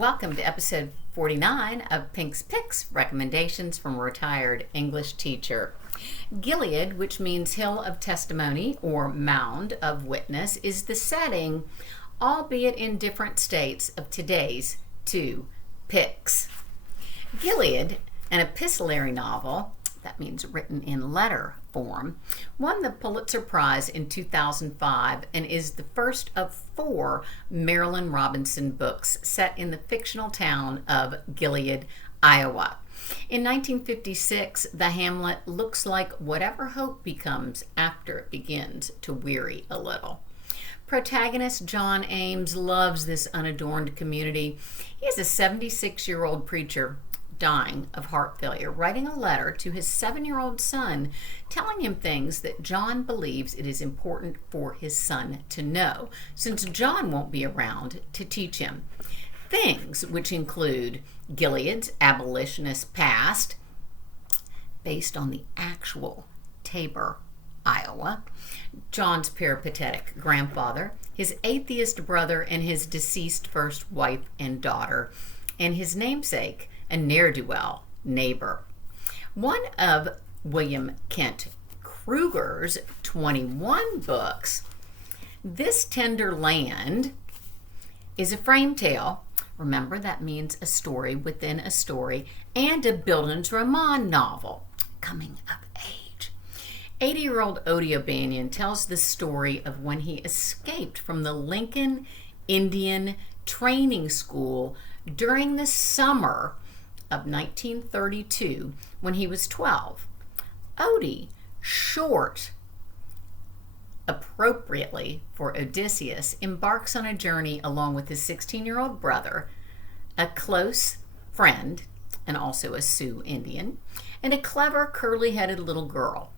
Welcome to episode 49 of Pink's Picks, recommendations from a retired English teacher. Gilead, which means hill of testimony or mound of witness, is the setting, albeit in different states, of today's two picks. Gilead, an epistolary novel, that means written in letter form, won the Pulitzer Prize in 2005 and is the first of 4 Marilynne Robinson books set in the fictional town of Gilead, Iowa. In 1956, the hamlet looks like whatever hope becomes after it begins to weary a little. Protagonist John Ames loves this unadorned community. He is a 76-year-old preacher dying of heart failure, writing a letter to his 7-year-old son, telling him things that John believes it is important for his son to know, since John won't be around to teach him. Things which include Gilead's abolitionist past, based on the actual Tabor, Iowa, John's peripatetic grandfather, his atheist brother and his deceased first wife and daughter, and his namesake, a ne'er-do-well neighbor. One of William Kent Kruger's 21 books, This Tender Land, is a frame tale. Remember, that means a story within a story, and a Bildungsroman novel, coming of age. 80-year-old Odie O'Banion tells the story of when he escaped from the Lincoln Indian Training School during the summer of 1932 when he was 12. Odie, short appropriately for Odysseus, embarks on a journey along with his 16-year-old brother, a close friend and also a Sioux Indian, and a clever curly-headed little girl,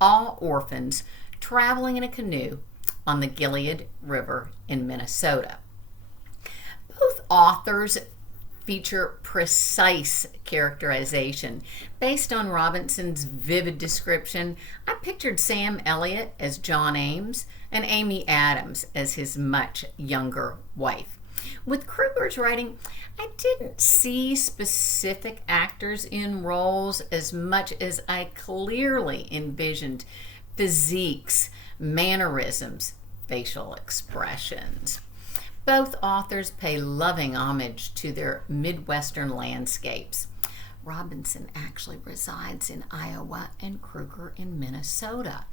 all orphans, traveling in a canoe on the Gilead River in Minnesota. Both authors feature precise characterization. Based on Robinson's vivid description, I pictured Sam Elliott as John Ames and Amy Adams as his much younger wife. With Kruger's writing, I didn't see specific actors in roles as much as I clearly envisioned physiques, mannerisms, facial expressions. Both authors pay loving homage to their Midwestern landscapes. Robinson actually resides in Iowa and Kruger in Minnesota.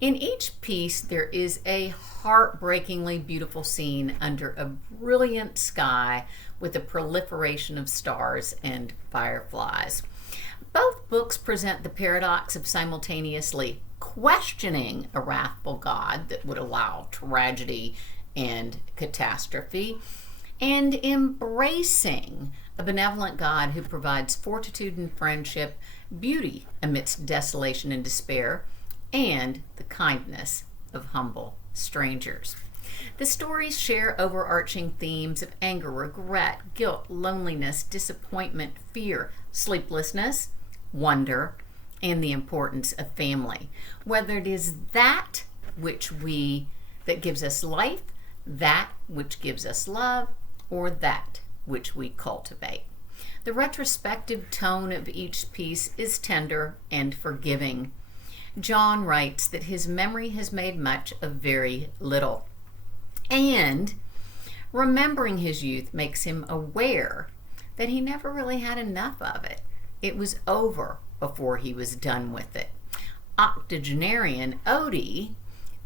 In each piece, there is a heartbreakingly beautiful scene under a brilliant sky with a proliferation of stars and fireflies. Both books present the paradox of simultaneously questioning a wrathful God that would allow tragedy and catastrophe, and embracing a benevolent God who provides fortitude and friendship, beauty amidst desolation and despair, and the kindness of humble strangers. The stories share overarching themes of anger, regret, guilt, loneliness, disappointment, fear, sleeplessness, wonder, and the importance of family. Whether it is that gives us life, that which gives us love, or that which we cultivate. The retrospective tone of each piece is tender and forgiving. John writes that his memory has made much of very little, and remembering his youth makes him aware that he never really had enough of it. It was over before he was done with it. Octogenarian Odie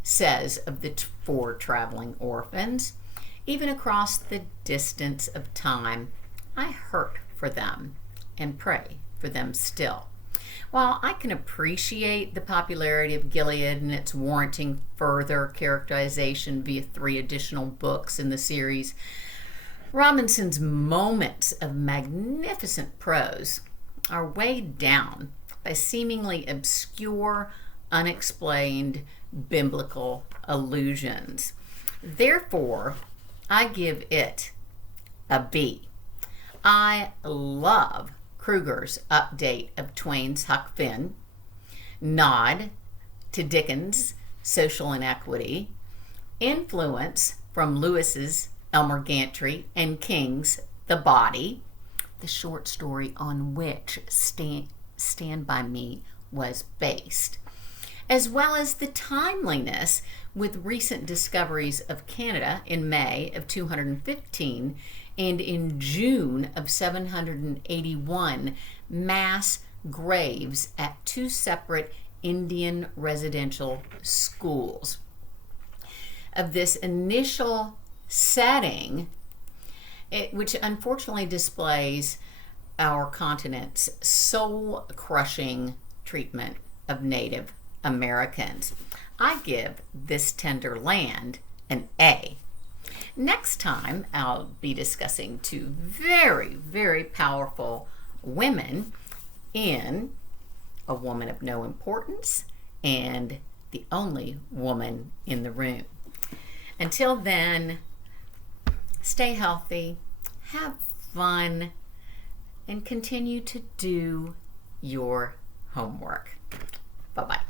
says of the 4 traveling orphans, even across the distance of time, I hurt for them and pray for them still. While I can appreciate the popularity of Gilead and its warranting further characterization via 3 additional books in the series, Robinson's moments of magnificent prose are weighed down by seemingly obscure, unexplained biblical allusions. Therefore, I give it a B. I love Kruger's update of Twain's Huck Finn, nod to Dickens' social inequity, influence from Lewis's Elmer Gantry and King's The Body, the short story on which Stand By Me was based, as well as the timeliness with recent discoveries of Canada in May of 215 and in June of 781 mass graves at two separate Indian residential schools. Of this initial setting, which unfortunately displays our continent's soul-crushing treatment of Native Americans, I give This Tender Land an A. Next time, I'll be discussing two very, very powerful women in A Woman of No Importance and The Only Woman in the Room. Until then, stay healthy, have fun, and continue to do your homework. Bye-bye.